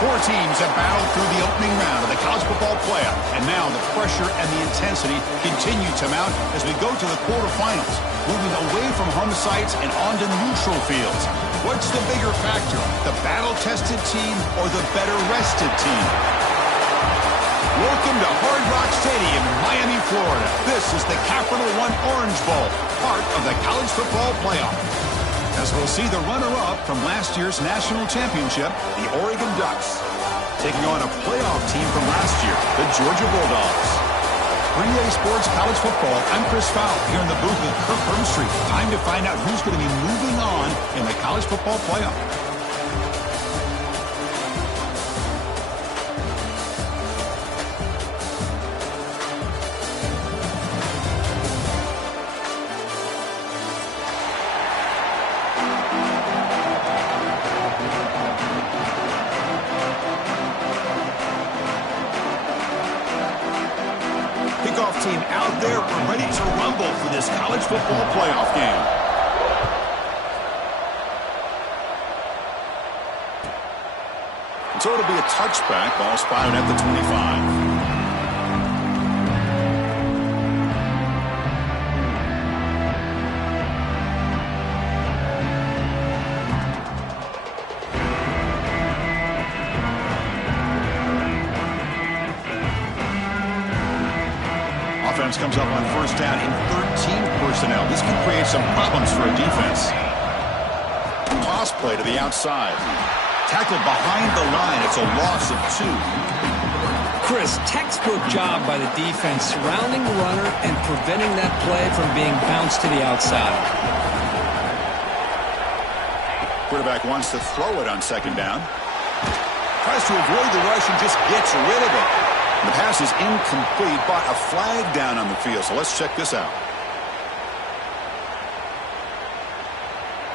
Four teams have battled through the opening round of the college football playoff, and now the pressure and the intensity continue to mount as we go to the quarterfinals, moving away from home sites and onto neutral fields. What's the bigger factor, the battle-tested team or the better-rested team? Welcome to Hard Rock Stadium in Miami, Florida. This is the Capital One Orange Bowl, part of the college football playoff. As we'll see the runner-up from last year's national championship, the Oregon Ducks, taking on a playoff team from last year, the Georgia Bulldogs. 3A Sports College Football, I'm Chris Fowler here in the booth with Kirk Herbstreit. Time to find out who's going to be moving on in the college football playoff. Team out there, we're ready to rumble for this college football playoff game. And so it'll be a touchback, ball spotted at the 25. Comes up on first down in 13 personnel. This can create some problems for a defense. Toss play to the outside. Tackled behind the line. It's a loss of 2. Chris, textbook job by the defense surrounding the runner and preventing that play from being bounced to the outside. Quarterback wants to throw it on second down. Tries to avoid the rush and just gets rid of it. The pass is incomplete, but a flag down on the field, so let's check this out.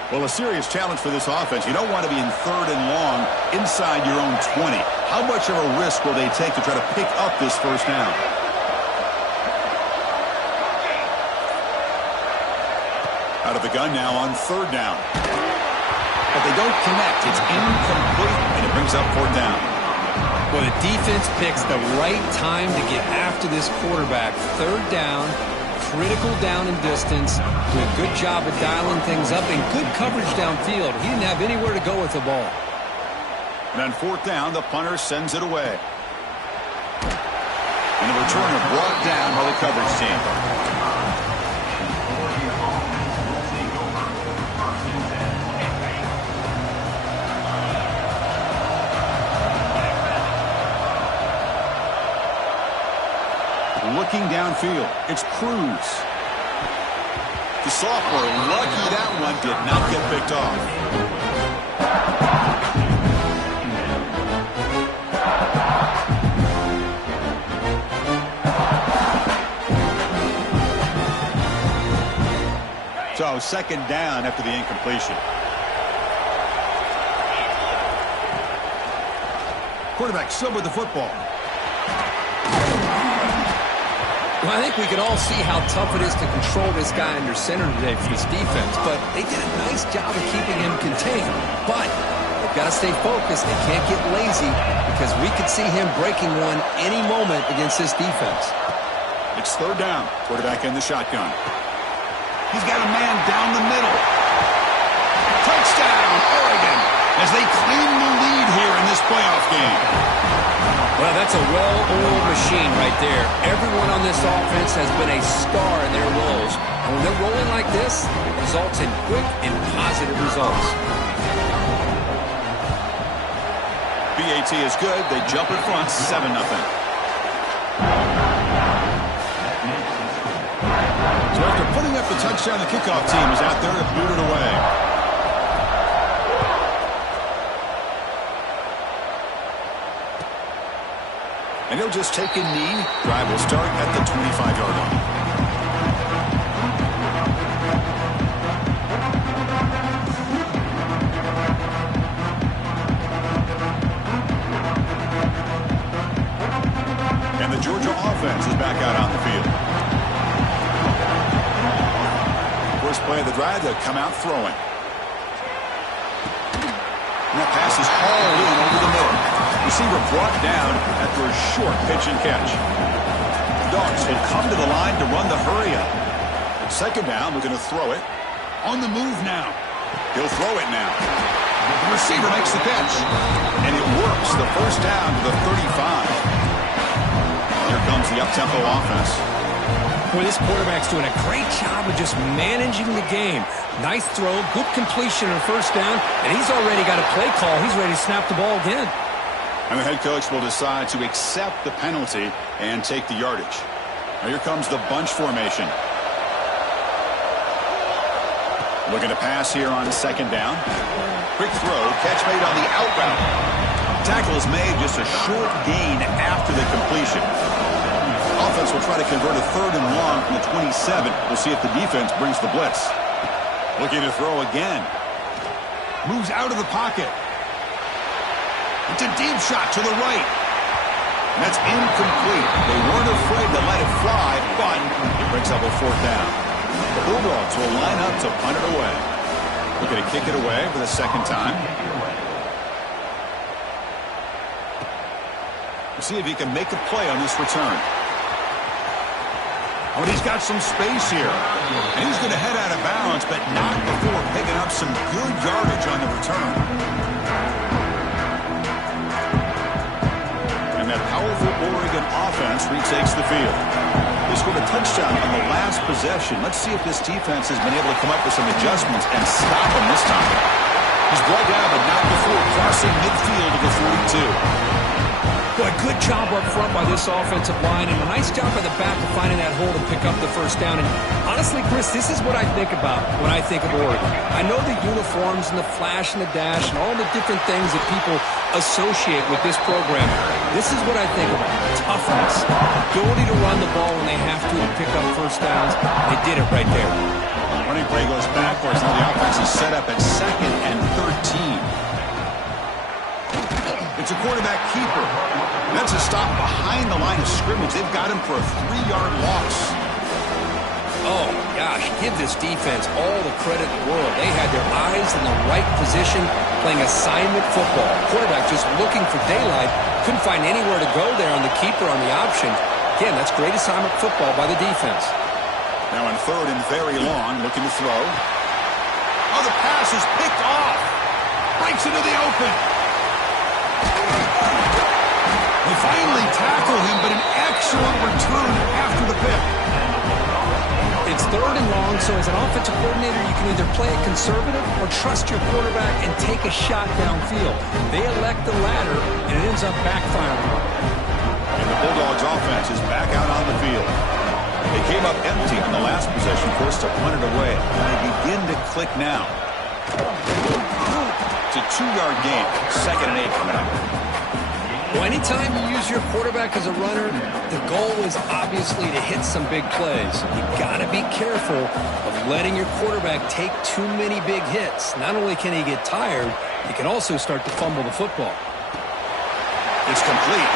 Well, a serious challenge for this offense. You don't want to be in third and long inside your own 20. How much of a risk will they take to try to pick up this first down? Out of the gun now on third down. But they don't connect. It's incomplete, and it brings up fourth down. Well, the defense picks the right time to get after this quarterback. Third down, critical down and distance. Do a good job of dialing things up and good coverage downfield. He didn't have anywhere to go with the ball. And on fourth down, the punter sends it away. And the returner brought down by the coverage team. Looking downfield, it's Cruz. The sophomore, lucky that one did not get picked off. So second down after the incompletion. Quarterback still with the football. Well, I think we can all see how tough it is to control this guy under center today for this defense, but they did a nice job of keeping him contained. But they've got to stay focused. They can't get lazy because we could see him breaking one any moment against this defense. It's third down. Quarterback in the shotgun. He's got a man down the middle. Touchdown, Oregon, as they claim the lead here in this playoff game. Well, that's a well-oiled machine right there. Everyone on this offense has been a star in their roles. And when they're rolling like this, it results in quick and positive results. BAT is good. They jump in front, 7-0. So after putting up the touchdown, the kickoff team is out there to boot it away. And he'll just take a knee. Drive will start at the 25-yard line. And the Georgia offense is back out on the field. First play of the drive, they'll come out throwing. And that pass is hauled in over the middle. Receiver brought down after a short pitch and catch. Dogs will come to the line to run the hurry up. Second down, we're going to throw it. On the move now. He'll throw it now. The receiver makes the catch. And it works. The first down to the 35. Here comes the up-tempo offense. Boy, this quarterback's doing a great job of just managing the game. Nice throw, good completion on first down, and he's already got a play call. He's ready to snap the ball again. And the head coach will decide to accept the penalty and take the yardage. Now here comes the bunch formation. Looking to pass here on second down. Quick throw, catch made on the out route. Tackle is made, just a short gain after the completion. Offense will try to convert a third and long from the 27. We'll see if the defense brings the blitz. Looking to throw again. Moves out of the pocket. It's a deep shot to the right. That's incomplete. They weren't afraid to let it fly, but it brings up a fourth down. The Bulldogs will line up to punt it away. Looking to kick it away for the second time. We'll see if he can make a play on this return. Oh, and he's got some space here. And he's going to head out of bounds, but not before picking up some good yardage on the return. And that powerful Oregon offense retakes the field. They scored a touchdown on the last possession. Let's see if this defense has been able to come up with some adjustments and stop him this time. He's brought down, but not before crossing midfield to the 42. Boy, good job up front by this offensive line, and a nice job by the back of finding that hole to pick up the first down. And honestly, Chris, this is what I think about when I think of Oregon. I know the uniforms and the flash and the dash and all the different things that people associate with this program. This is what I think about. Toughness, ability to run the ball when they have to pick up first downs. They did it right there. Running play goes backwards, and the offense is set up at 2nd and 13. It's a quarterback keeper. That's a stop behind the line of scrimmage. They've got him for a 3-yard loss. Oh, gosh, give this defense all the credit in the world. They had their eyes in the right position, playing assignment football. Quarterback just looking for daylight. Couldn't find anywhere to go there on the keeper on the option. Again, that's great assignment football by the defense. Now in 3rd and very long, looking to throw. Oh, the pass is picked off. Breaks into the open. They finally tackle him, but an excellent return after the pick. It's 3rd and long, so as an offensive coordinator, you can either play it conservative or trust your quarterback and take a shot downfield. They elect the latter, and it ends up backfiring. And the Bulldogs offense is back out on the field. They came up empty on the last possession, forced to punt it away. And they begin to click now. It's a 2-yard gain. 2nd and 8 coming up. Well, anytime you use your quarterback as a runner, the goal is obviously to hit some big plays. You've got to be careful of letting your quarterback take too many big hits. Not only can he get tired, he can also start to fumble the football. It's complete.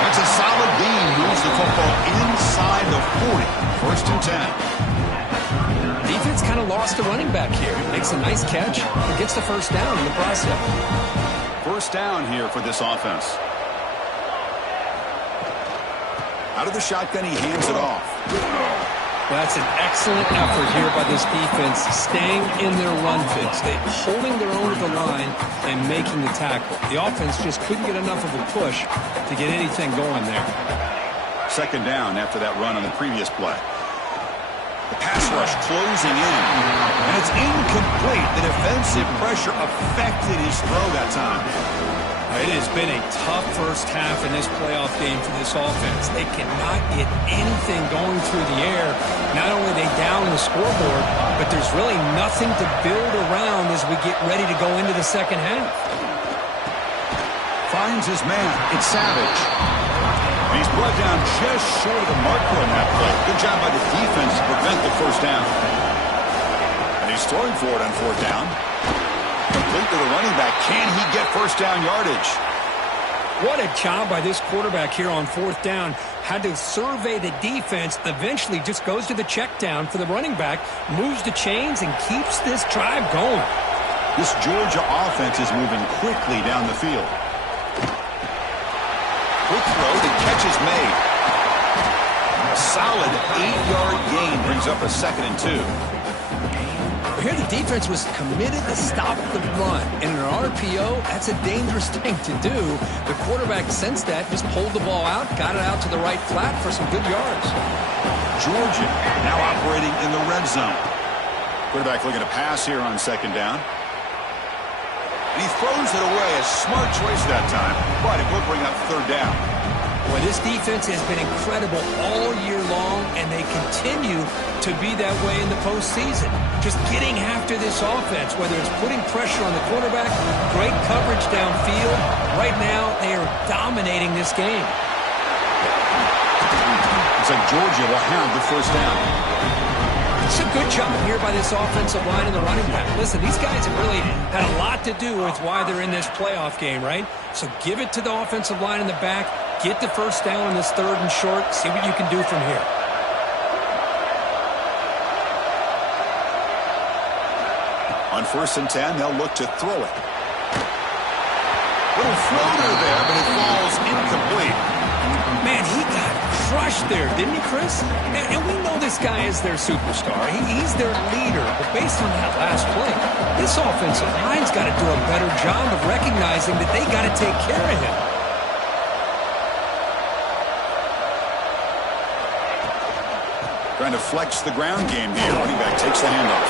That's a solid gain. Moves the football inside the 40. 1st and 10. Defense kind of lost a running back here. Makes a nice catch and gets the first down in the process. First down here for this offense. Out of the shotgun, he hands it off. That's an excellent effort here by this defense, staying in their run fix. They holding their own at the line and making the tackle. The offense just couldn't get enough of a push to get anything going there. 2nd down after that run on the previous play. The pass rush closing in, and it's incomplete. The defensive pressure affected his throw that time. It has been a tough first half in this playoff game for this offense. They cannot get anything going through the air. Not only are they down the scoreboard, but there's really nothing to build around as we get ready to go into the second half. Finds his man. It's Savage. And he's brought down just short of the marker on that play. Good job by the defense to prevent the first down. And he's throwing for it on 4th down. Complete to the running back. Can he get first down yardage? What a job by this quarterback here on 4th down. Had to survey the defense. Eventually just goes to the check down for the running back. Moves the chains and keeps this drive going. This Georgia offense is moving quickly down the field. Quick throw, the catch is made. A solid 8-yard gain brings up a 2nd and 2. Here the defense was committed to stop the run. And in an RPO, that's a dangerous thing to do. The quarterback sensed that, just pulled the ball out, got it out to the right flat for some good yards. Georgia now operating in the red zone. Quarterback looking to pass here on 2nd down. And he throws it away. A smart choice that time, but it will bring up 3rd down. Boy, this defense has been incredible all year long, and they continue to be that way in the postseason. Just getting after this offense, whether it's putting pressure on the quarterback, great coverage downfield. Right now, they are dominating this game. Looks like Georgia will have the 1st down. It's a good job here by this offensive line and the running back. Listen, these guys have really had a lot to do with why they're in this playoff game, right? So give it to the offensive line in the back. Get the 1st down on this 3rd and short. See what you can do from here. On 1st and 10, they'll look to throw it. Little floater there, but it falls incomplete. Man, he got crushed there, didn't he, Chris? And we know this guy is their superstar. He's their leader. But based on that last play, this offensive line's got to do a better job of recognizing that they got to take care of him. Trying to flex the ground game here. Running back takes the handoff.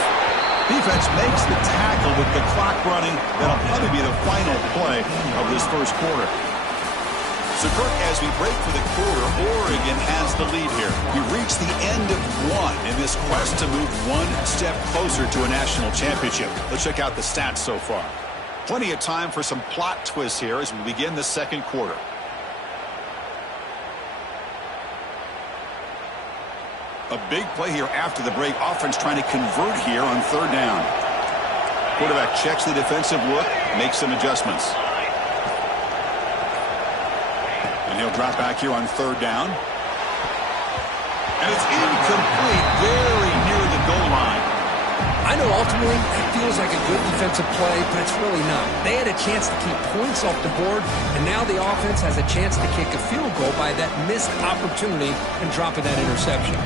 Defense makes the tackle with the clock running. That'll probably be the final play of this 1st quarter. So, Kirk, as we break for the quarter, Oregon has the lead here. We reach the end of 1 in this quest to move 1 step closer to a national championship. Let's check out the stats so far. Plenty of time for some plot twists here as we begin the 2nd quarter. A big play here after the break. Offense trying to convert here on 3rd down. Quarterback checks the defensive look, makes some adjustments. And he'll drop back here on 3rd down. And it's incomplete, very near the goal line. I know ultimately that feels like a good defensive play, but it's really not. They had a chance to keep points off the board, and now the offense has a chance to kick a field goal by that missed opportunity and dropping that interception.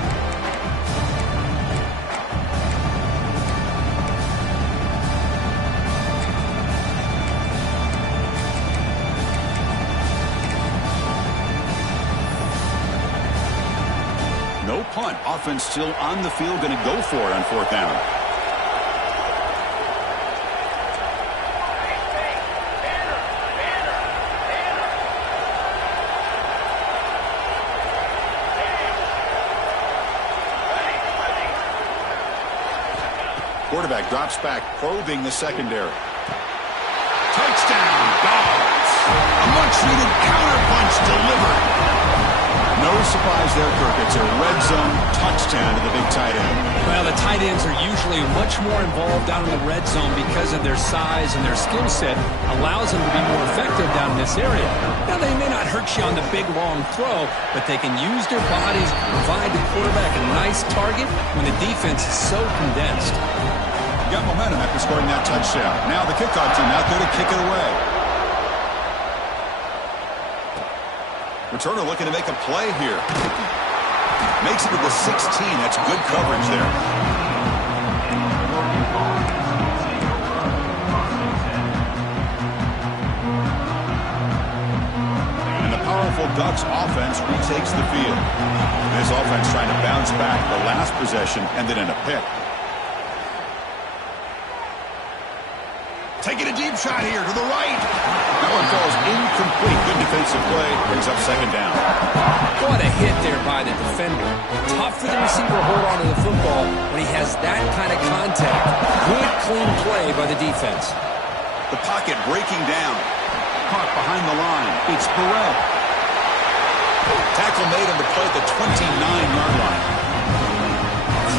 No punt. Offense still on the field, going to go for it on 4th down. Quarterback drops back, probing the secondary. Touchdown, Dogs. A much-needed counterpunch delivered. No surprise there, Kirk. It's a red zone touchdown to the big tight end. Well, the tight ends are usually much more involved down in the red zone because of their size and their skill set allows them to be more effective down in this area. Now, they may not hurt you on the big, long throw, but they can use their bodies to provide the quarterback a nice target when the defense is so condensed. Got momentum after scoring that touchdown. Now the kickoff team out there to kick it away. Returner looking to make a play here. Makes it to the 16. That's good coverage there. And the powerful Ducks offense retakes the field. This offense trying to bounce back the last possession, ended in a pick. Taking a deep shot here to the right. That one falls incomplete. Good defensive play. Brings up 2nd down. What a hit there by the defender. Tough for the receiver to hold on to the football when he has that kind of contact. Good, clean play by the defense. The pocket breaking down. Caught behind the line. It's Burrell. Tackle made on the play at the 29-yard line.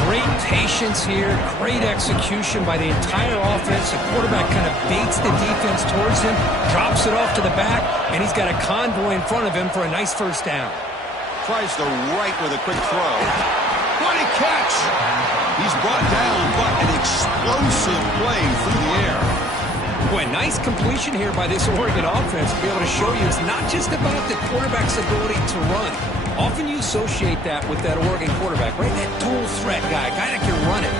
Great patience here, great execution by the entire offense. The quarterback kind of baits the defense towards him, drops it off to the back, and he's got a convoy in front of him for a nice 1st down. Tries the right with a quick throw. What a catch! He's brought down, but an explosive play through the air. Boy, nice completion here by this Oregon offense to be able to show you it's not just about the quarterback's ability to run. Often you associate that with that Oregon quarterback, right? That dual threat guy that can run it.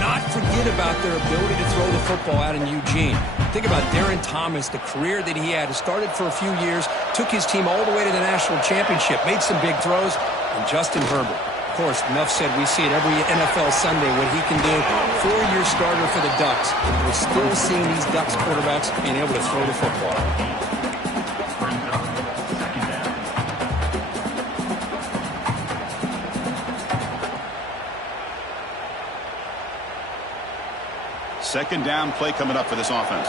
Not forget about their ability to throw the football out in Eugene. Think about Darren Thomas, the career that he had. He started for a few years, took his team all the way to the national championship, made some big throws, and Justin Herbert. Of course, enough said, we see it every NFL Sunday what he can do. 4-year starter for the Ducks. We're still seeing these Ducks quarterbacks being able to throw the football. Second down play coming up for this offense.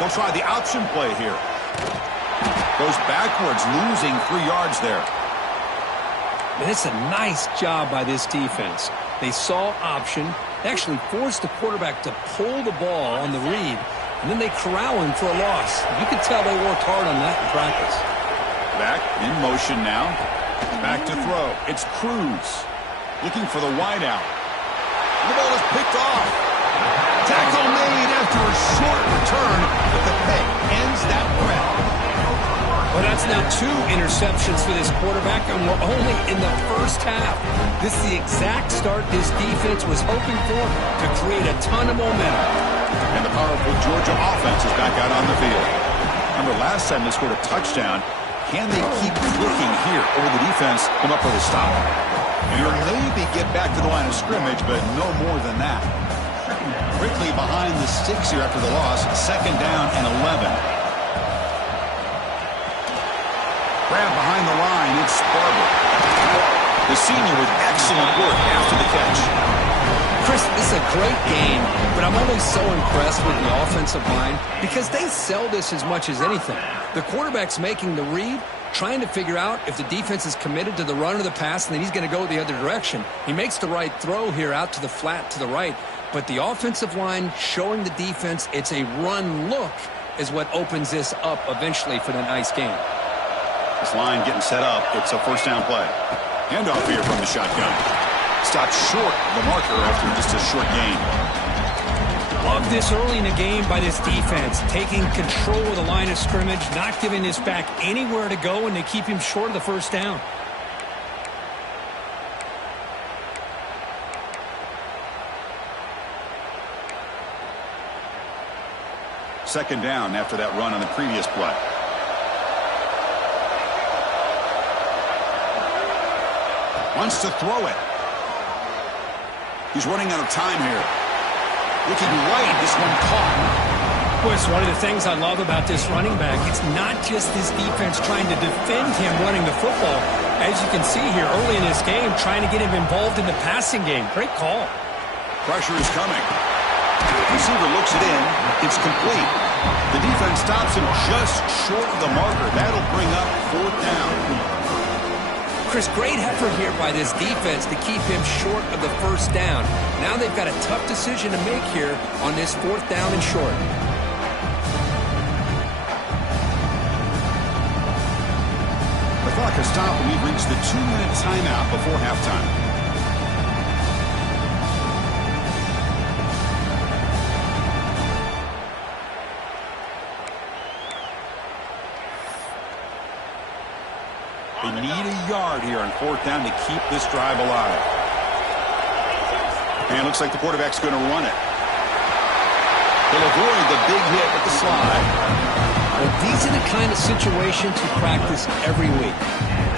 They'll try the option play here. Goes backwards, losing 3 yards there. And it's a nice job by this defense. They saw option, actually forced the quarterback to pull the ball on the read, and then they corral him for a loss. You could tell they worked hard on that in practice. Back in motion now. Back to throw. It's Cruz looking for the wideout. The ball is picked off. Tackle made after a short return, but the pick ends that threat. Well, that's now 2 interceptions for this quarterback, and we're only in the first half. This is the exact start this defense was hoping for to create a ton of momentum. And the powerful Georgia offense is back out on the field. Remember, last time they scored a touchdown. Can they keep clicking here, or will the defense come up with a stop? You'll maybe get back to the line of scrimmage, but no more than that. Quickly behind the sticks here after the loss. Second down and 11. Grab behind the line. It's Barber. The senior with excellent work after the catch. Chris, this is a great game, but I'm always so impressed with the offensive line because they sell this as much as anything. The quarterback's making the read, trying to figure out if the defense is committed to the run or the pass, and then he's going to go the other direction. He makes the right throw here out to the flat to the right, but the offensive line showing the defense it's a run look is what opens this up eventually for the nice game. This line getting set up. It's a first down play. Handoff here from the shotgun. Stopped short of the marker after just a short gain. Love this early in the game by this defense, taking control of the line of scrimmage, not giving this back anywhere to go, and they keep him short of the first down. Second down after that run on the previous play. Wants to throw it. He's running out of time here. Looking right, this one caught. Boy, it's one of the things I love about this running back. It's not just this defense trying to defend him running the football. As you can see here early in this game, trying to get him involved in the passing game. Great call. Pressure is coming. Receiver looks it in. It's complete. The defense stops him just short of the marker. That'll bring up fourth down. Chris, great effort here by this defense to keep him short of the first down. Now they've got a tough decision to make here on this fourth down and short. The clock has stopped and we've reached the 2-minute timeout before halftime. They need a yard here on fourth down to keep this drive alive. And it looks like the quarterback's going to run it. He'll avoid the big hit with the slide. Well, these are the kind of situations you practice every week.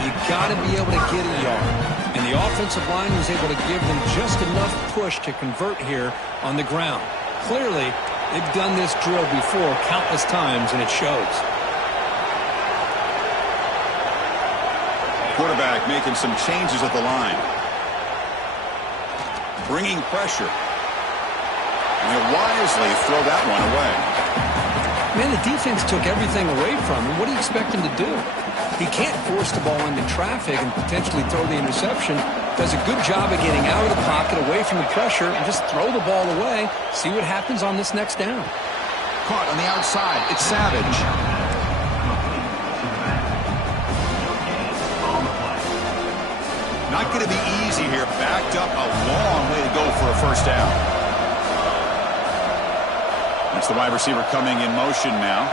You got to be able to get a yard. And the offensive line was able to give them just enough push to convert here on the ground. Clearly, they've done this drill before countless times, and it shows. Quarterback making some changes at the line. Bringing pressure. And he'll wisely throw that one away. Man, the defense took everything away from him. What do you expect him to do? He can't force the ball into traffic and potentially throw the interception. Does a good job of getting out of the pocket, away from the pressure, and just throw the ball away. See what happens on this next down. Caught on the outside. It's Savage. Not going to be easy here. Backed up a long way to go for a first down. That's the wide receiver coming in motion now.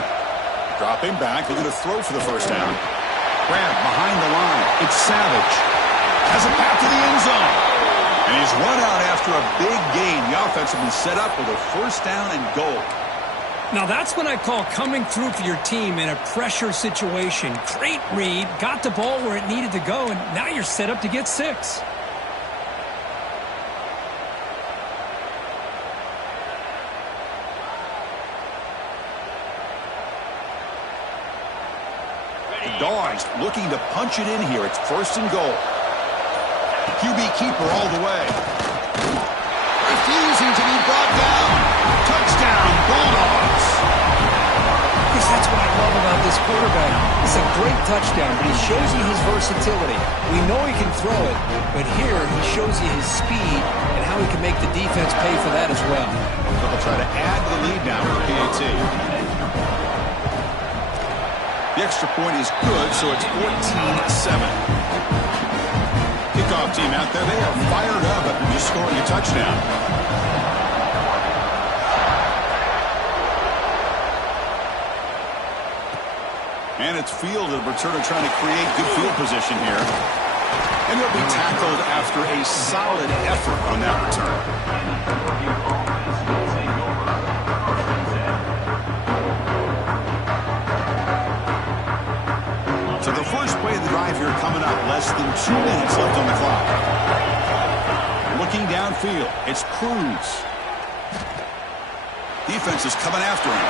Dropping back, looking to throw for the first down. Grab behind the line. It's Savage. Has a path to the end zone. And he's run out after a big gain. The offense will be set up with a first down and goal. Now that's what I call coming through for your team in a pressure situation. Great read, got the ball where it needed to go, and now you're set up to get 6. The Dogs looking to punch it in here. It's first and goal. QB keeper all the way. Refusing to be brought down. Touchdown, Bulldogs. That's what I love about this quarterback. It's a great touchdown, but he shows you his versatility. We know he can throw it, but here he shows you his speed and how he can make the defense pay for that as well. So they'll try to add the lead now for PAT. The extra point is good, so it's 14-7. Kickoff team out there, they are fired up after just scoring a touchdown. And it's fielded. Returner trying to create good field position here. And he'll be tackled after a solid effort on that return. So the first play of the drive here coming up. Less than 2 minutes left on the clock. Looking downfield. It's Cruz. Defense is coming after him.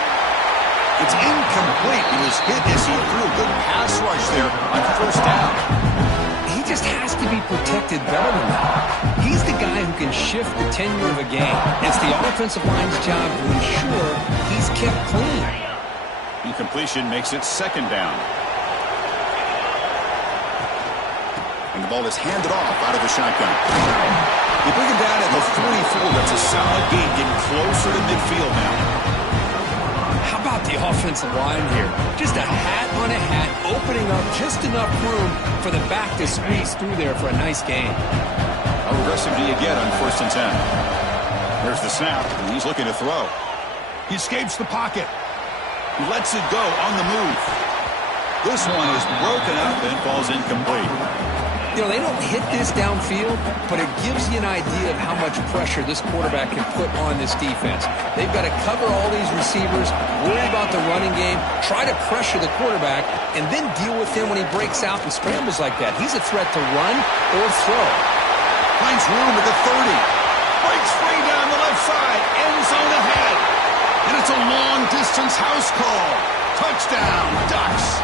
It's incomplete. He was hit as he threw a good pass rush there on first down. He just has to be protected better than that. He's the guy who can shift the tenure of a game. It's the offensive line's job to ensure he's kept clean. Incompletion makes it second down. And the ball is handed off out of the shotgun. They bring him down at the 44. That's a solid gain, getting closer to midfield now. How about the offensive line here? Just a hat on a hat, opening up just enough room for the back to squeeze through there for a nice gain. How aggressive do you get on first and 10? There's the snap, and he's looking to throw. He escapes the pocket. He lets it go on the move. This one is broken up and falls incomplete. You know, they don't hit this downfield, but it gives you an idea of how much pressure this quarterback can put on this defense. They've got to cover all these receivers, worry about the running game, try to pressure the quarterback, and then deal with him when he breaks out and scrambles like that. He's a threat to run or throw. Finds room at the 30. Breaks free down the left side. End zone ahead. And it's a long-distance house call. Touchdown, Ducks.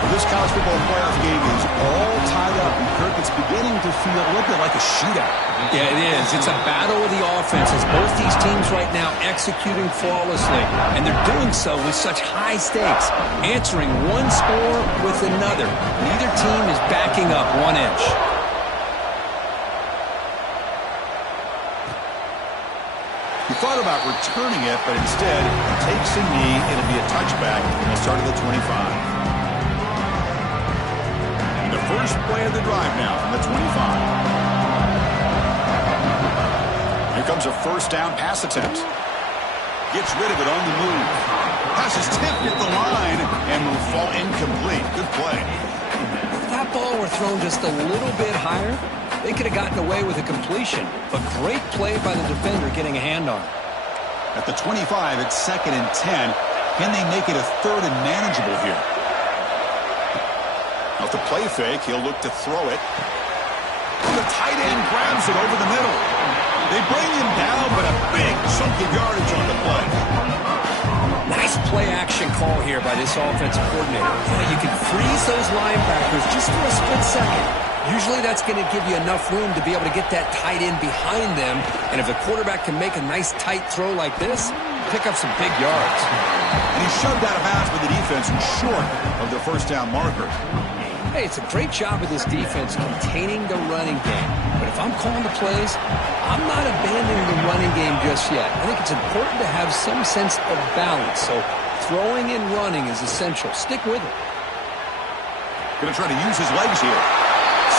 Well, this college football playoff game is all tied up, and Kirk, it's beginning to feel a little bit like a shootout. Yeah, it is. It's a battle of the offenses. Both these teams right now executing flawlessly, and they're doing so with such high stakes, answering one score with another. Neither team is backing up 1 inch. He thought about returning it, but instead takes a knee. It'll be a touchback, and he'll start at the 25. First play of the drive now from the 25. Here comes a first down pass attempt. Gets rid of it on the move. Pass is tipped at the line and will fall incomplete. Good play. If that ball were thrown just a little bit higher, they could have gotten away with a completion. But great play by the defender getting a hand on it. At the 25, it's second and 10. Can they make it a third and manageable here? Off the play fake, he'll look to throw it. The tight end grabs it over the middle. They bring him down, but a big chunk of yardage on the play. Nice play action call here by this offensive coordinator. You can freeze those linebackers just for a split second. Usually that's going to give you enough room to be able to get that tight end behind them. And if the quarterback can make a nice tight throw like this, pick up some big yards. And he's shoved out of bounds by the defense and short of their first down marker. Hey, it's a great job of this defense containing the running game. But if I'm calling the plays, I'm not abandoning the running game just yet. I think it's important to have some sense of balance. So throwing and running is essential. Stick with it. Going to try to use his legs here.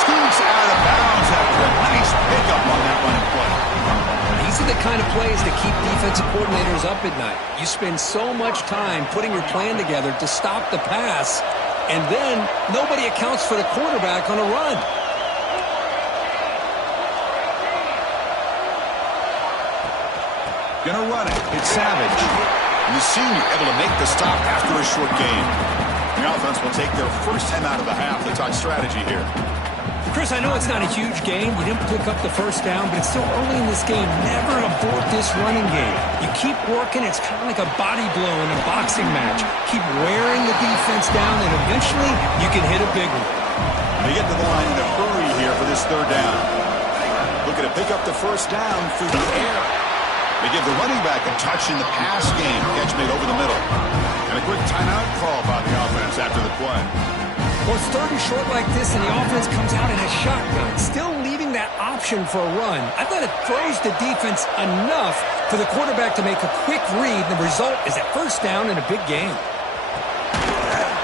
Scoots out of bounds after a nice pickup on that running play. These are the kind of plays that keep defensive coordinators up at night. You spend so much time putting your plan together to stop the pass, and then nobody accounts for the quarterback on a run. Gonna run it. It's Savage. And the senior able to make the stop after a short gain. The offense will take their first time out of the half. They talk strategy here. Chris, I know it's not a huge game. You didn't pick up the first down, but it's still early in this game. Never abort this running game. You keep working. It's kind of like a body blow in a boxing match. Keep wearing the defense down, and eventually you can hit a big one. They get to the line in a hurry here for this third down. Looking to pick up the first down through the air. They give the running back a touch in the pass game. Catch made over the middle. And a quick timeout call by the offense after the play. Well, it's third and short like this, and the offense comes out in a shotgun, still leaving that option for a run. I thought it throws the defense enough for the quarterback to make a quick read, and the result is a first down in a big game.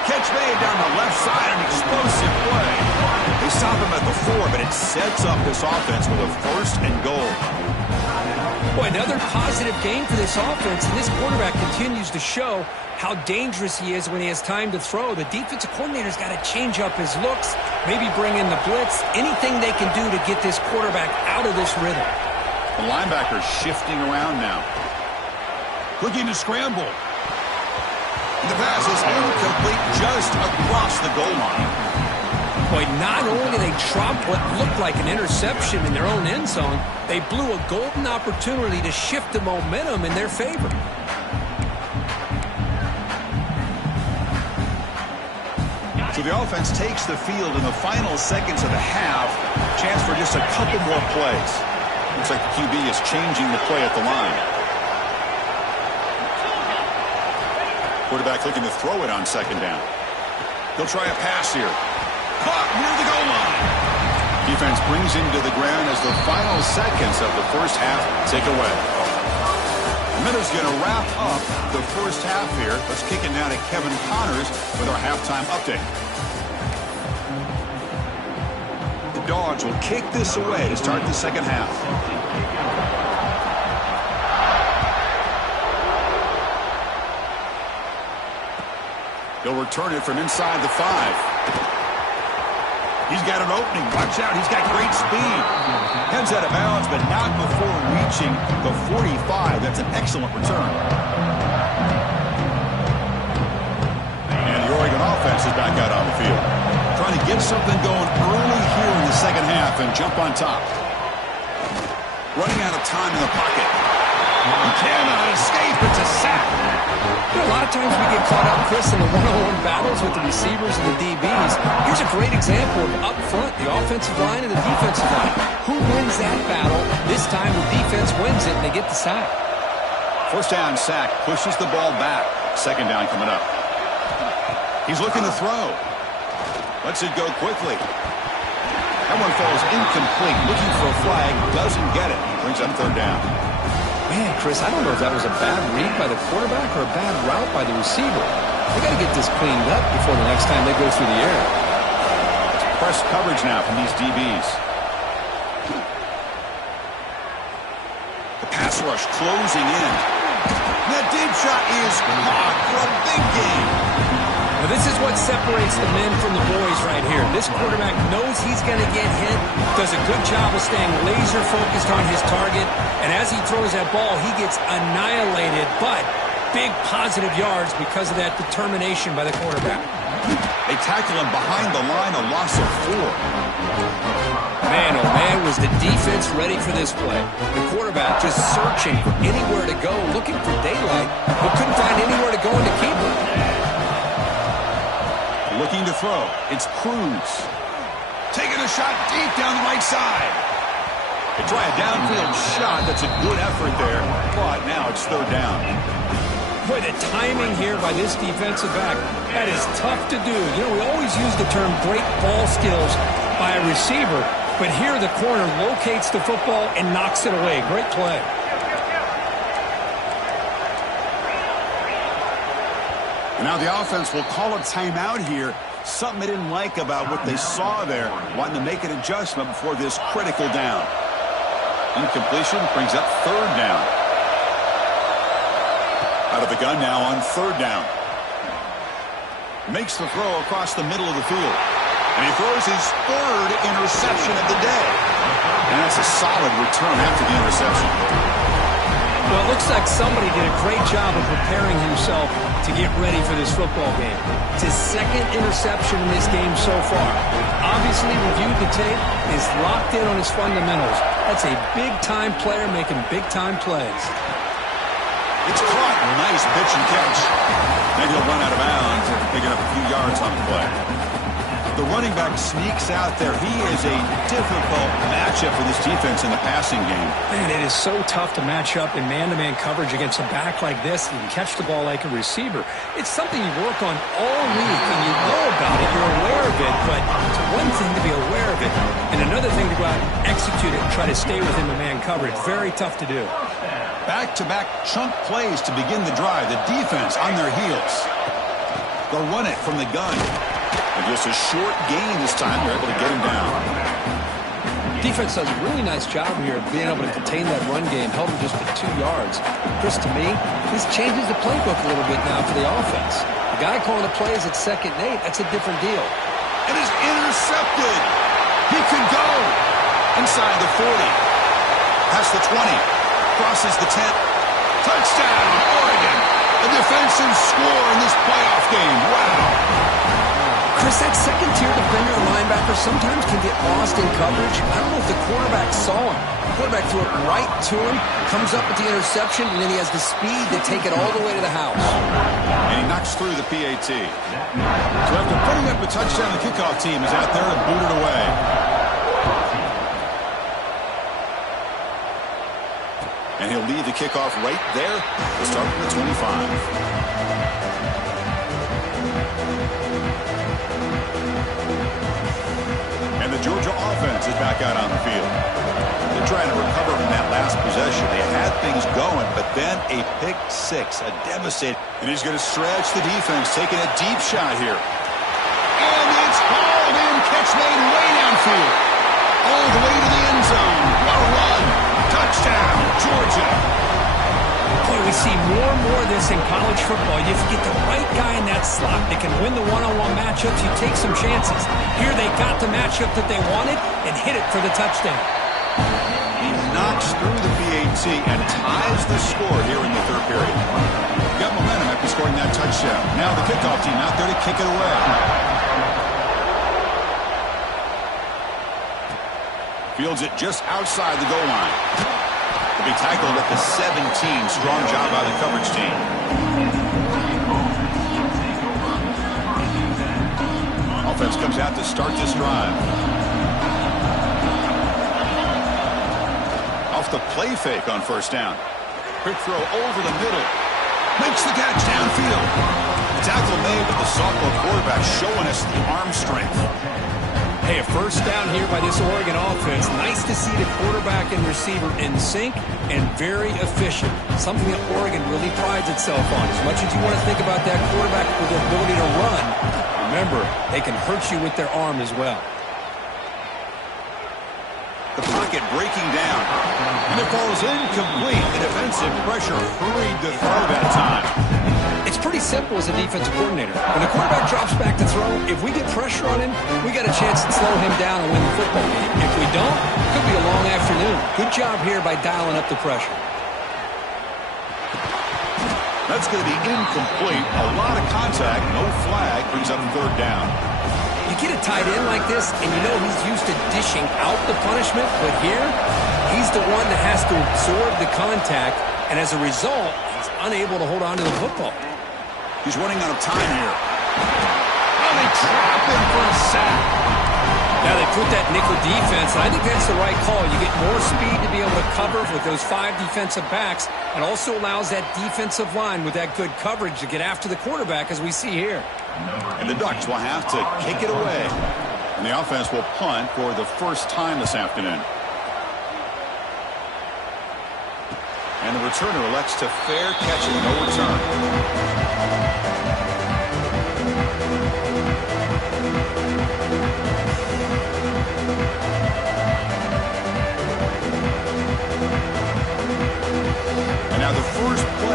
Catch made down the left side, an explosive play. They stop him at the 4, but it sets up this offense with a first and goal. Boy, another positive game for this offense, and this quarterback continues to show how dangerous he is when he has time to throw. The defensive coordinator's got to change up his looks, maybe bring in the blitz, anything they can do to get this quarterback out of this rhythm. The linebacker's shifting around now. Looking to scramble. The pass is incomplete just across the goal line. Boy, not only did they drop what looked like an interception in their own end zone, they blew a golden opportunity to shift the momentum in their favor. So the offense takes the field in the final seconds of the half. Chance for just a couple more plays. Looks like the QB is changing the play at the line. Quarterback looking to throw it on second down. He'll try a pass here. Caught near the goal line. Defense brings him to the ground as the final seconds of the first half tick away. Miller's going to wrap up the first half here. Let's kick it now to Kevin Connors with our halftime update. The Dogs will kick this away to start the second half. He'll return it from inside the 5. He's got an opening. Watch out. He's got great speed. Heads out of bounds, but not before reaching the 45. That's an excellent return. And the Oregon offense is back out on the field. Trying to get something going early here in the second half and jump on top. Running out of time in the pocket. He cannot escape. It's a sack. You know, a lot of times we get caught up, Chris, in the one-on-one battles with the receivers and the DBs. Here's a great example of up front, the offensive line and the defensive line. Who wins that battle? This time the defense wins it, and they get the sack. First down sack, pushes the ball back. Second down coming up. He's looking to throw. Lets it go quickly. That one falls incomplete. Looking for a flag, doesn't get it. Brings up third down. Man, Chris, I don't know if that was a bad read by the quarterback or a bad route by the receiver. They got to get this cleaned up before the next time they go through the air. It's press coverage now from these DBs. The pass rush closing in. That deep shot is caught for a big game. Now, this is what separates the men from the boys right here. This quarterback knows he's going to get hit, does a good job of staying laser focused on his target, and as he throws that ball, he gets annihilated, but big positive yards because of that determination by the quarterback. They tackle him behind the line, a loss of 4. Man, oh man, was the defense ready for this play. The quarterback just searching for anywhere to go, looking for daylight, but couldn't find anywhere to go in the keeper. Looking to throw. It's Cruz. Taking a shot deep down the right side. They try a downfield shot. That's a good effort there, but now it's third down. Boy, the timing here by this defensive back, that is tough to do. You know, we always use the term great ball skills by a receiver, but here the corner locates the football and knocks it away. Great play. And now the offense will call a timeout here. Something they didn't like about what they saw there. Wanting to make an adjustment before this critical down. Incompletion brings up third down. Out of the gun now on third down. Makes the throw across the middle of the field. And he throws his third interception of the day. And that's a solid return after the interception. Well, it looks like somebody did a great job of preparing himself to get ready for this football game. It's his second interception in this game so far. Obviously reviewed the tape, is locked in on his fundamentals. That's a big-time player making big-time plays. It's caught. Nice pitch and catch. Maybe he'll run out of bounds after picking up a few yards on the play. The running back sneaks out there. He is a difficult matchup for this defense in the passing game. Man, it is so tough to match up in man-to-man coverage against a back like this. You can catch the ball like a receiver. It's something you work on all week, and you know about it. You're aware of it, but it's one thing to be aware of it, and another thing to go out and execute it and try to stay within the man coverage. Very tough to do. Back-to-back chunk plays to begin the drive. The defense on their heels. They'll run it from the gun. And just a short gain this time. They're able to get him down. Defense does a really nice job here of being able to contain that run game. Held him just for 2 yards. Chris, to me, this changes the playbook a little bit now for the offense. The guy calling the plays at 2nd and 8, that's a different deal. It is intercepted. He can go inside the 40. Past the 20. Crosses the 10. Touchdown, Oregon. A defensive score in this playoff game. Wow. Chris, that second-tier defender or linebacker sometimes can get lost in coverage. I don't know if the quarterback saw him. The quarterback threw it right to him, comes up with the interception, and then he has the speed to take it all the way to the house. And he knocks through the PAT. So after putting up a touchdown, the kickoff team is out there and booted away. And he'll lead the kickoff right there to start from the 25. And the Georgia offense is back out on the field. They're trying to recover from that last possession. They had things going, but then a pick six, a devastating. And he's going to stretch the defense, taking a deep shot here. And it's hauled in, catch made way downfield. All the way to the end zone. What a run. Touchdown, Georgia. Boy, we see more and more of this in college football. If you get the right guy in that slot that can win the one-on-one matchups, you take some chances. Here they got the matchup that they wanted and hit it for the touchdown. He knocks through the PAT and ties the score here in the third period. Got momentum after scoring that touchdown. Now the kickoff team out there to kick it away. Fields it just outside the goal line. To be tackled at the 17. Strong job by the coverage team. Offense comes out to start this drive. Off the play fake on first down. Quick throw over the middle. Makes the catch downfield. Tackle made with the sophomore quarterback showing us the arm strength. Hey, a first down here by this Oregon offense. Nice to see the quarterback and receiver in sync and very efficient. Something that Oregon really prides itself on. As much as you want to think about that quarterback with their ability to run, remember, they can hurt you with their arm as well. The pocket breaking down. And it falls incomplete. The defensive pressure hurried to throw that time. It's pretty simple as a defensive coordinator. When the quarterback drops back to throw, if we get pressure on him, we got a chance to slow him down and win the football game. If we don't, it could be a long afternoon. Good job here by dialing up the pressure. That's going to be incomplete. A lot of contact, no flag, brings up third down. You get a tight end like this, and you know he's used to dishing out the punishment, but here, he's the one that has to absorb the contact, and as a result, he's unable to hold on to the football. He's running out of time here. Oh, they trap him for a sack. Now they put that nickel defense, and I think that's the right call. You get more speed to be able to cover with those 5 defensive backs, and also allows that defensive line with that good coverage to get after the quarterback, as we see here. And the Ducks will have to kick it away. And the offense will punt for the first time this afternoon. And the returner elects to fair catch it, no return.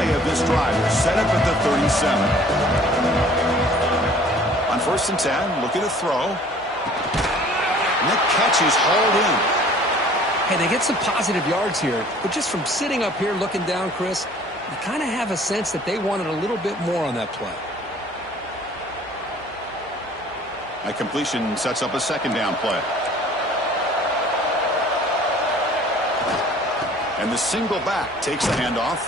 play of this drive. They're set up at the 37. On 1st and 10, looking to throw. And that catch is hauled in. Hey, they get some positive yards here, but just from sitting up here looking down, Chris, you kind of have a sense that they wanted a little bit more on that play. That completion sets up a 2nd down play. And the single back takes the handoff.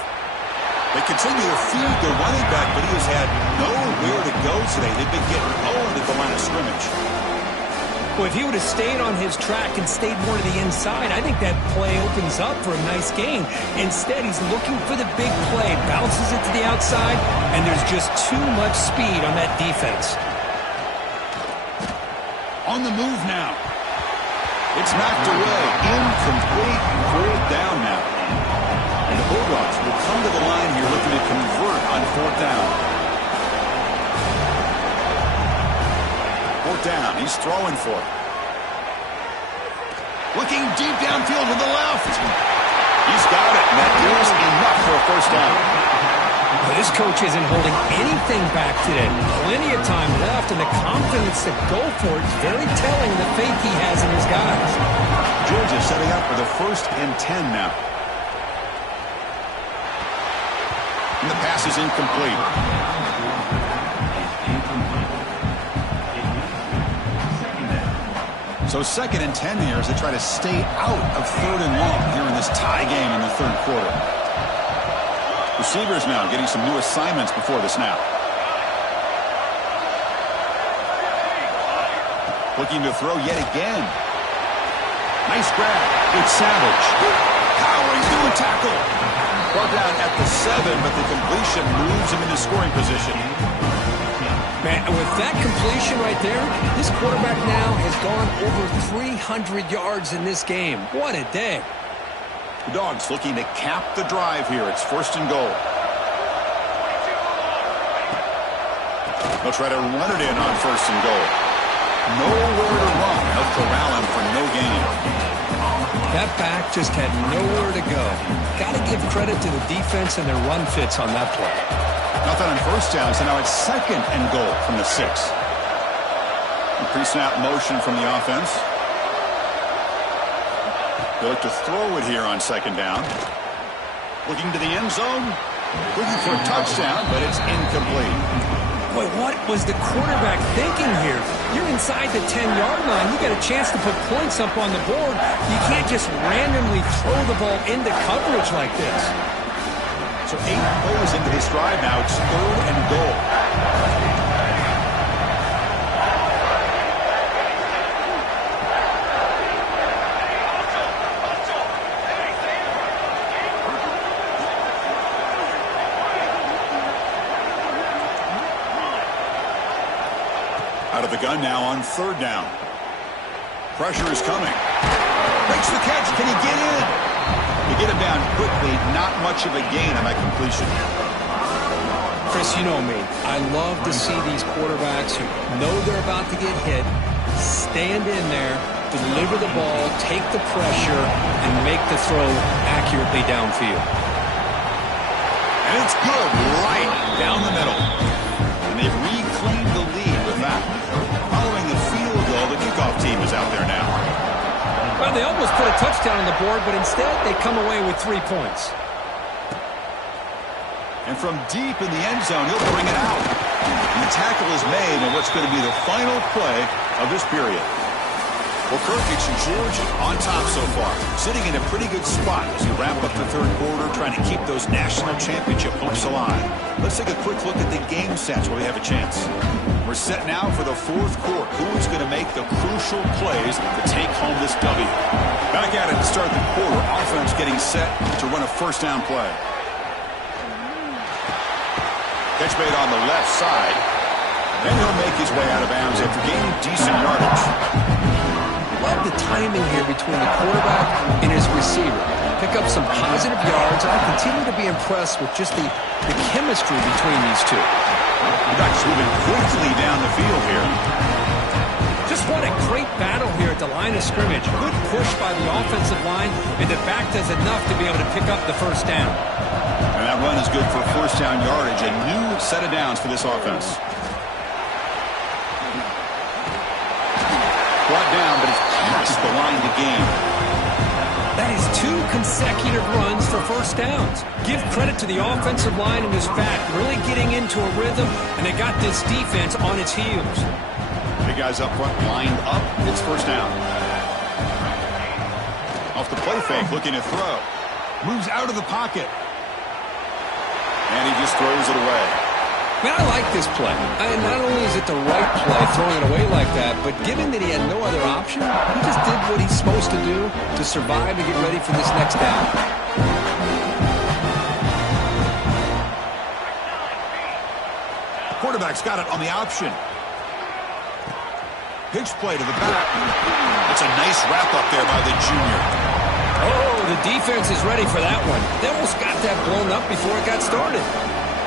They continue to feed the running back, but he has had nowhere to go today. They've been getting owned at the line of scrimmage. Well, if he would have stayed on his track and stayed more to the inside, I think that play opens up for a nice gain. Instead, he's looking for the big play, bounces it to the outside, and there's just too much speed on that defense. On the move now. It's knocked away. Incomplete. 4th down now. And the Bulldogs will come to the line here looking to convert on 4th down. 4th down. He's throwing for it. Looking deep downfield to the left. He's got it. And that is enough for a 1st down. Well, this coach isn't holding anything back today. Plenty of time left, and the confidence to go for it is very telling the faith he has in his guys. Georgia setting up for the 1st and 10 now. And the pass is incomplete. So 2nd and 10 here as they try to stay out of 3rd and long here in this tie game in the 3rd quarter. Receivers now getting some new assignments before the snap. Looking to throw yet again. Nice grab. It's Savage. Powering through a tackle. Brought down at the 7, but the completion moves him into scoring position. Man, with that completion right there, this quarterback now has gone over 300 yards in this game. What a day. The Dogs looking to cap the drive here. It's 1st and goal. They'll try to run it in on 1st and goal. Nowhere to run. They'll corral him for no gain. That back just had nowhere to go. Got to give credit to the defense and their run fits on that play. Nothing on 1st down, so now it's 2nd and goal from the 6. Pre-snap motion from the offense. They look to throw it here on 2nd down. Looking to the end zone. Looking for a touchdown, but it's incomplete. Boy, what was the quarterback thinking here? You're inside the 10-yard line. You got a chance to put points up on the board. You can't just randomly throw the ball into coverage like this. So 8 plays into this drive now. It's 3rd and goal. Out of the gun now on 3rd down. Pressure is coming. Makes the catch. Can he get in? You get him down quickly. Not much of a gain on that completion. Chris, you know me. I love to see these quarterbacks who know they're about to get hit, stand in there, deliver the ball, take the pressure, and make the throw accurately downfield. And it's good right down the middle. And they've reclaimed the lead with that. Following the field goal, the kickoff team is out there now. Well, they almost put a touchdown on the board, but instead they come away with 3 points. And from deep in the end zone, he'll bring it out. And the tackle is made in what's going to be the final play of this period. Well, Kirkich and Georgia on top so far, sitting in a pretty good spot as we wrap up the 3rd quarter, trying to keep those national championship hopes alive. Let's take a quick look at the game stats where we have a chance. We're set now for the 4th quarter. Who is going to make the crucial plays to take home this W? Back at it to start the quarter. Offense getting set to run a 1st down play. Catch made on the left side. Then he'll make his way out of bounds after gaining decent yardage. Love the timing here between the quarterback and his receiver. Pick up some positive yards, and I continue to be impressed with just the chemistry between these two. The Ducks moving quickly down the field here. Just what a great battle here at the line of scrimmage. Good push by the offensive line, and the back does enough to be able to pick up the 1st down. And that That run is good for first down yardage. A new set of downs for this offense. Brought down, but it's past the line to gain. That is 2 consecutive runs for first downs. Give credit to the offensive line in this back, really getting into a rhythm, and they got this defense on its heels. Big guys up front lined up. It's first down. Off the play fake, looking to throw. Moves out of the pocket. And he just throws it away. Man, I like this play. Not only is it the right play, throwing it away like that, but given that he had no other option, he just did what he's supposed to do to survive and get ready for this next down. Quarterback's got it on the option. Pitch play to the back. It's a nice wrap up there by the junior. Oh, the defense is ready for that one. They almost got that blown up before it got started.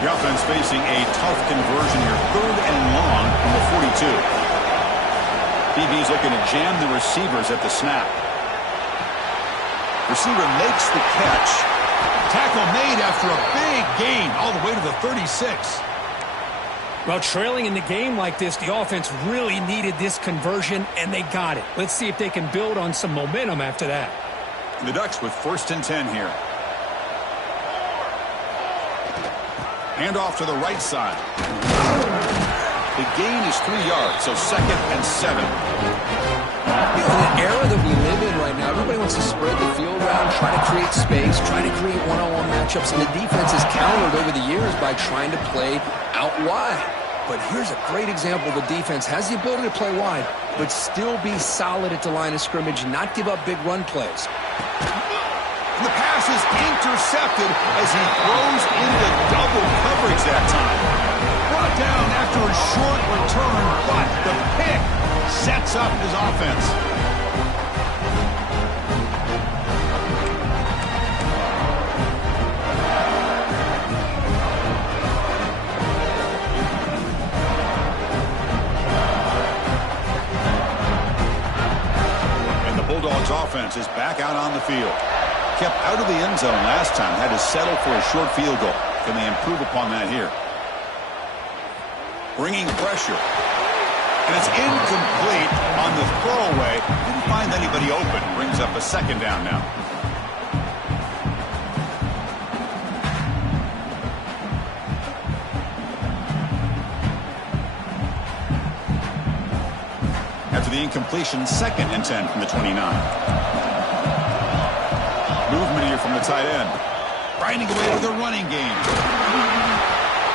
The offense facing a tough conversion here. 3rd and long from the 42. DB's looking to jam the receivers at the snap. Receiver makes the catch. Tackle made after a big gain all the way to the 36. Well, trailing in the game like this, the offense really needed this conversion, and they got it. Let's see if they can build on some momentum after that. The Ducks with 1st and 10 here. Hand off to the right side. The gain is 3 yards, so 2nd and 7. You know, in the era that we live in right now, everybody wants to spread the field around, try to create space, try to create one-on-one matchups, and the defense has countered over the years by trying to play out wide. But here's a great example. The defense has the ability to play wide, but still be solid at the line of scrimmage, not give up big run plays. The pass is intercepted as he throws into double coverage that time. Brought down after a short return, but the pick sets up his offense. And the Bulldogs offense is back out on the field. Kept out of the end zone last time, had to settle for a short field goal. Can they improve upon that here? Bringing pressure. And it's incomplete on the throwaway. Didn't find anybody open. Brings up a 2nd down now. After the incompletion, 2nd and 10 from the 29. Movement here from the tight end. Grinding away with the running game.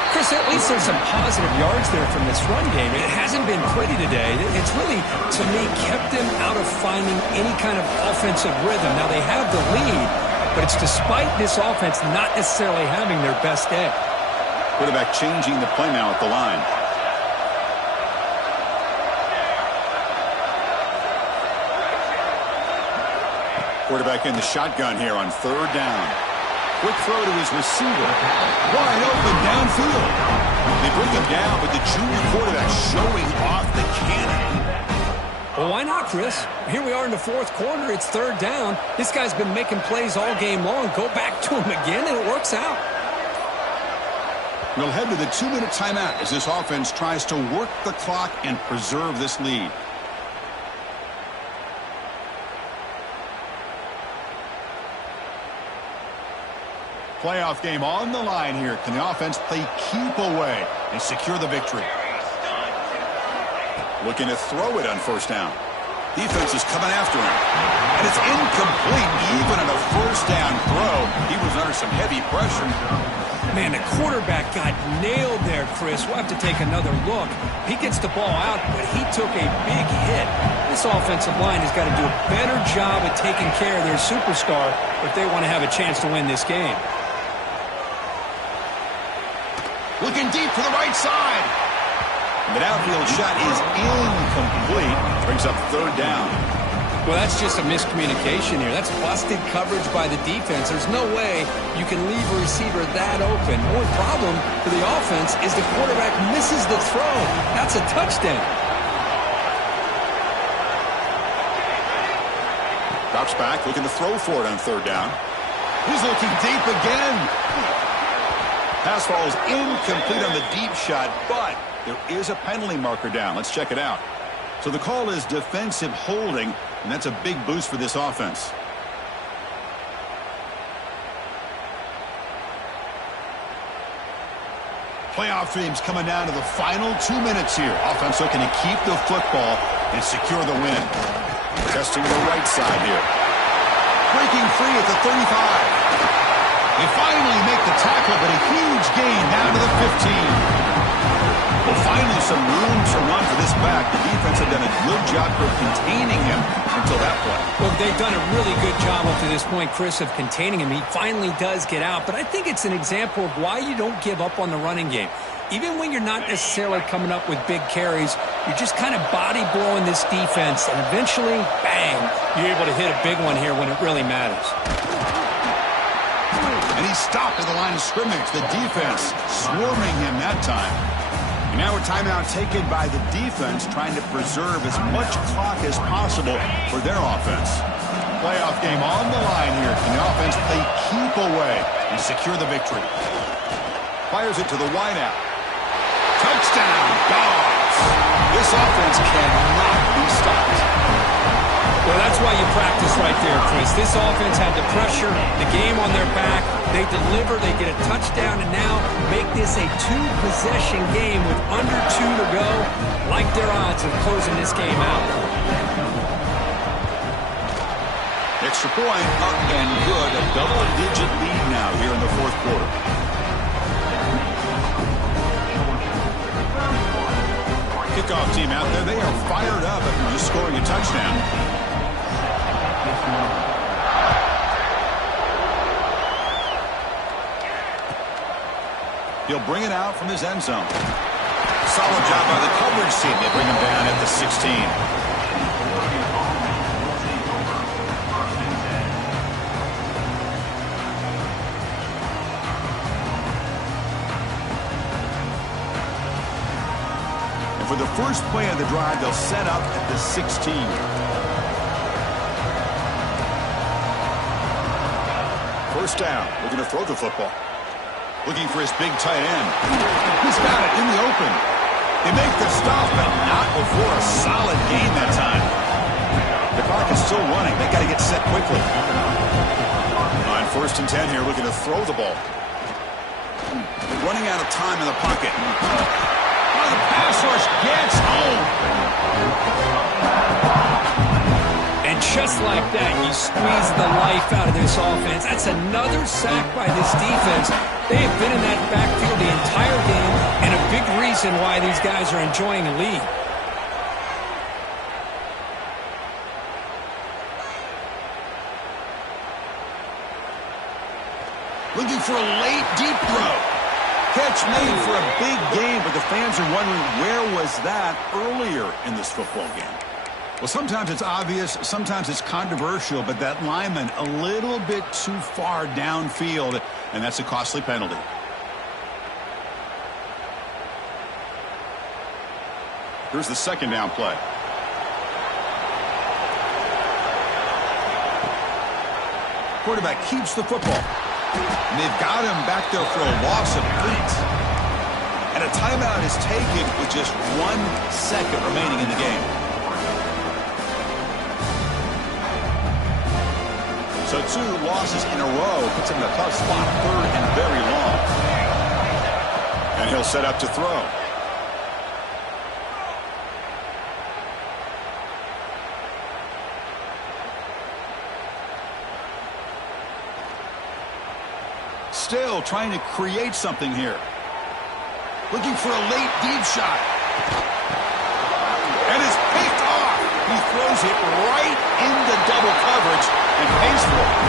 Chris, at least there's some positive yards there from this run game. It hasn't been pretty today. It's really, to me, kept them out of finding any kind of offensive rhythm. Now, they have the lead, but it's despite this offense not necessarily having their best day. Quarterback changing the play now at the line. Quarterback in the shotgun here on 3rd down. Quick throw to his receiver. Wide open downfield. They bring him down, but the junior quarterback showing off the cannon. Well, why not, Chris? Here we are in the 4th quarter. It's 3rd down. This guy's been making plays all game long. Go back to him again, and it works out. We'll head to the 2-minute timeout as this offense tries to work the clock and preserve this lead. Playoff game on the line here. Can the offense play keep away and secure the victory? Looking to throw it on 1st down. Defense is coming after him. And it's incomplete even on a 1st down throw. He was under some heavy pressure. Man, the quarterback got nailed there, Chris. We'll have to take another look. He gets the ball out, but he took a big hit. This offensive line has got to do a better job at taking care of their superstar if they want to have a chance to win this game. Looking deep to the right side. The downfield shot is incomplete. Brings up 3rd down. Well, that's just a miscommunication here. That's busted coverage by the defense. There's no way you can leave a receiver that open. More problem for the offense is the quarterback misses the throw. That's a touchdown. Drops back, looking to throw for it on 3rd down. He's looking deep again. Pass falls incomplete on the deep shot, but there is a penalty marker down. Let's check it out. So the call is defensive holding, and that's a big boost for this offense. Playoff dreams coming down to the final 2 minutes here. Offense looking to keep the football and secure the win. Testing the right side here. Breaking free at the 35. They finally make the tackle, but a huge gain down to the 15. Well, finally some room to run for this back. The defense had done a good job of containing him until that point. Well, they've done a really good job up to this point, Chris, of containing him. He finally does get out, but I think it's an example of why you don't give up on the running game. Even when you're not necessarily coming up with big carries, you're just kind of body blowing this defense, and eventually, bang, you're able to hit a big one here when it really matters. And he stopped at the line of scrimmage. The defense swarming him that time. And now a timeout taken by the defense, trying to preserve as much clock as possible for their offense. Playoff game on the line here. Can the offense play keep away and secure the victory? Fires it to the wideout. Touchdown, Dogs. This offense cannot be stopped. Well, that's why you practice right there, Chris. This offense had the pressure, the game on their back. They deliver, they get a touchdown, and now make this a two-possession game with under 2 to go. Like their odds of closing this game out. Extra point, up and good. A double-digit lead now here in the fourth quarter. Kickoff team out there, they are fired up after just scoring a touchdown. He'll bring it out from his end zone. Solid job by the coverage team. They bring him down at the 16. For the first play of the drive, they'll set up at the 16. First down, looking to throw the football. Looking for his big tight end. He's got it in the open. They make the stop, but not before a solid gain that time. The clock is still running. They got to get set quickly. On 1st and 10 here, looking to throw the ball. Running out of time in the pocket. The pass rush gets home. And just like that, you squeeze the life out of this offense. That's another sack by this defense. They have been in that backfield the entire game, and a big reason why these guys are enjoying a lead. Looking for a late deep throw. Catch made for a big game, but the fans are wondering where was that earlier in this football game. Well, sometimes it's obvious, sometimes it's controversial, but that lineman a little bit too far downfield, and that's a costly penalty. Here's the second down play. Quarterback keeps the football. And they've got him back there for a loss of 8. And a timeout is taken with just 1 second remaining in the game. So 2 losses in a row puts him in a tough spot, 3rd and very long. And he'll set up to throw. Still trying to create something here. Looking for a late deep shot. And it's picked off. He throws it right into double coverage and pays for it.